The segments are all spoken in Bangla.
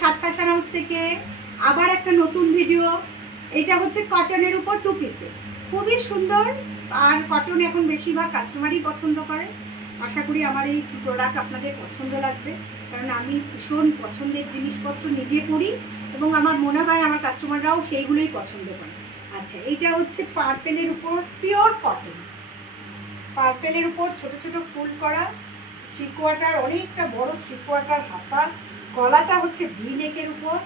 সাত ফ্যাশন হাউস থেকে আবার একটা নতুন ভিডিও। এটা হচ্ছে কটনের উপর 2 পিসে, খুবই সুন্দর। আর কটন এখন বেশিরভাগ কাস্টমারই পছন্দ করে। আশা করি আমার এই প্রোডাক্ট আপনাদের পছন্দ লাগবে, কারণ আমি ভীষণ পছন্দের জিনিসপত্র নিজে পরি এবং আমার মনে হয় আমার কাস্টমাররাও সেইগুলোই পছন্দ করে। আচ্ছা, এইটা হচ্ছে পার্পেলের উপর পিওর কটন, পার্পেলের উপর ছোট ছোট ফুল করা, 3/4 অনেকটা বড় 3/4 হাতা, গলাটা হচ্ছে ভি নেকের উপর,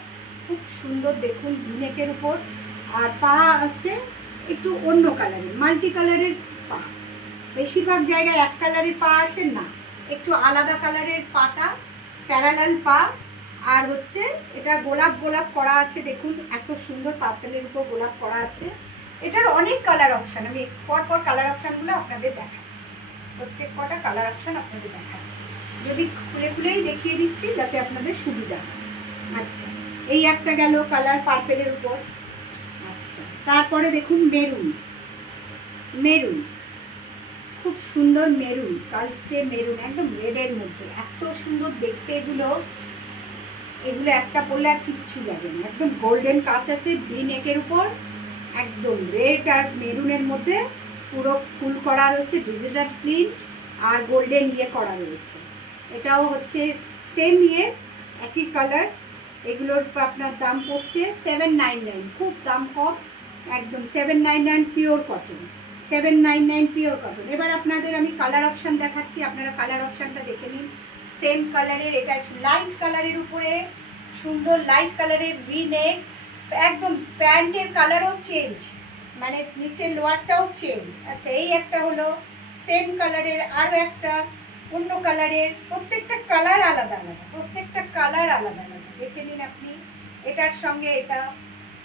খুব সুন্দর দেখুন ভি নেকের উপর। আর পা হচ্ছে একটু অন্য কালারের, মাল্টি কালারের পা। বেশিরভাগ জায়গায় এক কালারের পা আসে না, একটু আলাদা কালারের পাটা, প্যারালাল পা। আর হচ্ছে এটা গোলাপ গোলাপ করা আছে, দেখুন এত সুন্দর পার্পেলের উপর গোলাপ করা আছে। এটার অনেক কালার অপশান, আমি পরপর কালার অপশানগুলো আপনাদের দেখাচ্ছি, প্রত্যেক কটা কালার অপশান আপনাদের দেখাচ্ছি, যদি খুলে খুলেই দেখিয়ে দিচ্ছি যাতে আপনাদের সুবিধা হয়। আচ্ছা, এই একটা গেল কালার পার্পেলের উপর। আচ্ছা, তারপরে দেখুন মেরুন, মেরুন খুব সুন্দর মেরুন, কালচে মেরুন, একদম রেডের মধ্যে, এত সুন্দর দেখতে এগুলো। এগুলো একটা পরলে আর কিচ্ছু লাগে না, একদম গোল্ডেন কাজ আছে ভি নেকের উপর, একদম রেড আর মেরুনের মধ্যে পুরো ফুল করা রয়েছে, ডিজিটাল প্রিন্ট আর গোল্ডেন ইয়ে করা রয়েছে। এটাও হচ্ছে সেম ইয়ে, একই কালার। এগুলোর আপনার দাম পড়ছে 799, খুব দাম কম, একদম 799 পিওর কটন, 799 পিওর কটন। এবার আপনাদের আমি কালার অপশান দেখাচ্ছি, আপনারা কালার অপশানটা দেখে নিন। সেম কালারের, এটা লাইট কালারের উপরে সুন্দর লাইট কালারের ভি নেক, একদম প্যান্টের কালারও চেঞ্জ, মানে নিচের লোয়ারটাও চেঞ্জ। আচ্ছা, এই একটা হলো সেম কালারের, আরও একটা অন্য কালারের, প্রত্যেকটা কালার আলাদা আলাদা, প্রত্যেকটা কালার আলাদা আলাদা, দেখে নিন আপনি। এটার সঙ্গে এটা,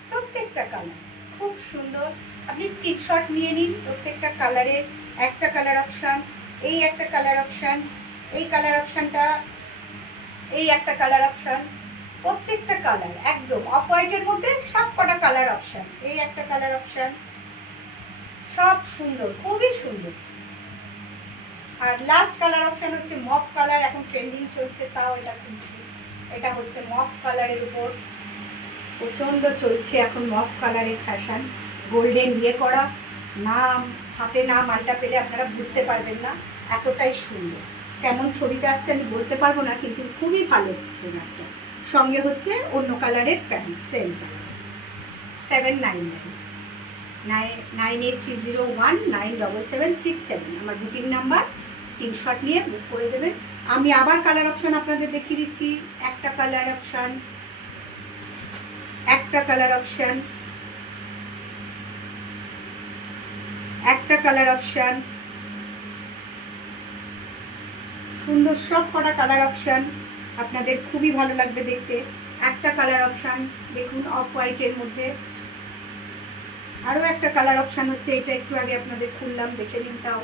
প্রত্যেকটা কালার খুব সুন্দর। আপনি স্ক্রিনশট নিয়ে নিন প্রত্যেকটা কালারের। একটা কালার অপশান, এই একটা কালার অপশান, এই কালার অপশানটা, এই একটা কালার অপশান, প্রত্যেকটা কালার একদম অফ হোয়াইটের মধ্যে সব কটা কালার অপশান, এই একটা কালার অপশান, সব সুন্দর, খুবই সুন্দর। আর লাস্ট কালার অপশান হচ্ছে মফ কালার, এখন ট্রেন্ডিং চলছে, তাও এটা খুঁজছি। এটা হচ্ছে মফ কালারের উপর, প্রচণ্ড চলছে এখন মফ কালারের ফ্যাশন, গোল্ডেন ইয়ে করা, নাম হাতে না মালটা পেলে আপনারা বুঝতে পারবেন না, এতটাই সুন্দর। কেমন ছবিটা আসছে আমি বলতে পারবো না, কিন্তু খুবই ভালো প্রোডাক্টটা। সঙ্গে হচ্ছে অন্য কালারের প্যান্ট, সেম কালার। 799, 9830197767 আমার বুকিং নাম্বার, স্ক্রিনশট নিয়ে বুক করে দেবেন। আমি আবার কালার অপশান আপনাদের দেখিয়ে দিচ্ছি। একটা কালার অপশান, একটা কালার অপশান, একটা কালার অপশান, সুন্দর সব কটা কালার অপশান, আপনাদের খুবই ভালো লাগবে দেখতে। একটা কালার অপশান দেখুন অফ হোয়াইটের মধ্যে, আরও একটা কালার অপশান হচ্ছে এটা, একটু আগে আপনাদের খুললাম, দেখে নিন তাও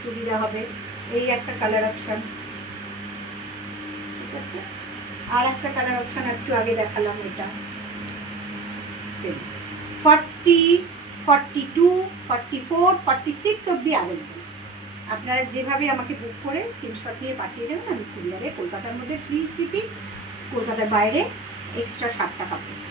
সুবিধা হবে। এই একটা কালার অপশান, ঠিক আছে। আর একটা কালার অপশান একটু আগে দেখালাম, এটা সেম। 40, 42, 44, 46 অবধি অ্যাভেলেবেল। আপনারা যেভাবে আমাকে বুক করে স্ক্রিনশট নিয়ে পাঠিয়ে দেবেন, আমি কুরিয়ারে, কলকাতার মধ্যে ফ্রি শিপিং, কলকাতার বাইরে এক্সট্রা 60 টাকা পড়বে।